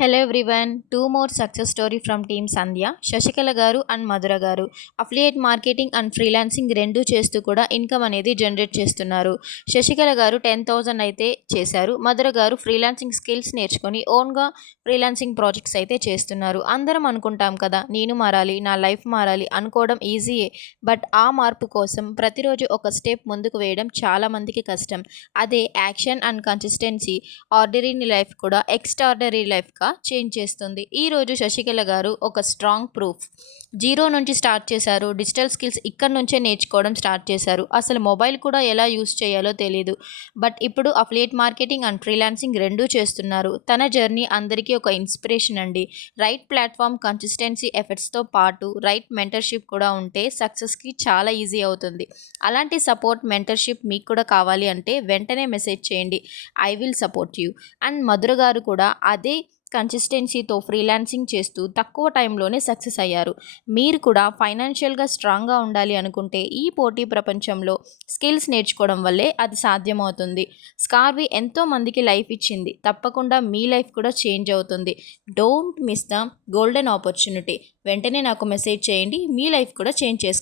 Hello everyone, two more success story from team Sandhya. Sasikala గారు and Madhura గారు affiliate marketing and freelancing రెండూ చేస్తూ కూడా ఇన్కమ్ అనేది జనరేట్ చేస్తున్నారు. శశికళ గారు 10,000 అయితే చేశారు. మధుర గారు ఫ్రీలాన్సింగ్ స్కిల్స్ నేర్చుకొని ఓన్గా ఫ్రీలాన్సింగ్ ప్రాజెక్ట్స్ అయితే చేస్తున్నారు. అందరం అనుకుంటాం కదా, నేను మారాలి, నా లైఫ్ మారాలి అనుకోవడం ఈజీయే. బట్ ఆ మార్పు కోసం ప్రతిరోజు ఒక స్టెప్ ముందుకు వేయడం చాలామందికి కష్టం. అదే action and consistency ordinary life కూడా ఎక్స్ట్రార్డినరీ లైఫ్గా చేంజ్ చేస్తుంది. ఈరోజు శశికళ గారు ఒక స్ట్రాంగ్ ప్రూఫ్. జీరో నుంచి స్టార్ట్ చేశారు. డిజిటల్ స్కిల్స్ ఇక్కడ నుంచే నేర్చుకోవడం స్టార్ట్ చేశారు. అసలు మొబైల్ కూడా ఎలా యూస్ చేయాలో తెలీదు. బట్ ఇప్పుడు అఫిలియేట్ మార్కెటింగ్ అండ్ ఫ్రీలాన్సింగ్ రెండూ చేస్తున్నారు. తన జర్నీ అందరికీ ఒక ఇన్స్పిరేషన్ అండి. రైట్ ప్లాట్ఫామ్, కన్సిస్టెన్సీ ఎఫర్ట్స్తో పాటు రైట్ మెంటర్షిప్ కూడా ఉంటే సక్సెస్కి చాలా ఈజీ అవుతుంది. అలాంటి సపోర్ట్, మెంటర్షిప్ మీకు కూడా కావాలి అంటే వెంటనే మెసేజ్ చేయండి. I will support you. And Madhura గారు కూడా అదే కన్సిస్టెన్సీతో ఫ్రీలాన్సింగ్ చేస్తూ తక్కువ టైంలోనే సక్సెస్ అయ్యారు. మీరు కూడా ఫైనాన్షియల్గా స్ట్రాంగ్గా ఉండాలి అనుకుంటే ఈ పోటీ ప్రపంచంలో స్కిల్స్ నేర్చుకోవడం వల్లే అది సాధ్యమవుతుంది. స్కార్వి ఎంతో మందికి లైఫ్ ఇచ్చింది. తప్పకుండా మీ లైఫ్ కూడా చేంజ్ అవుతుంది. Don't miss the golden opportunity. వెంటనే నాకు మెసేజ్ చేయండి. మీ లైఫ్ కూడా చేంజ్ చేసుకోండి.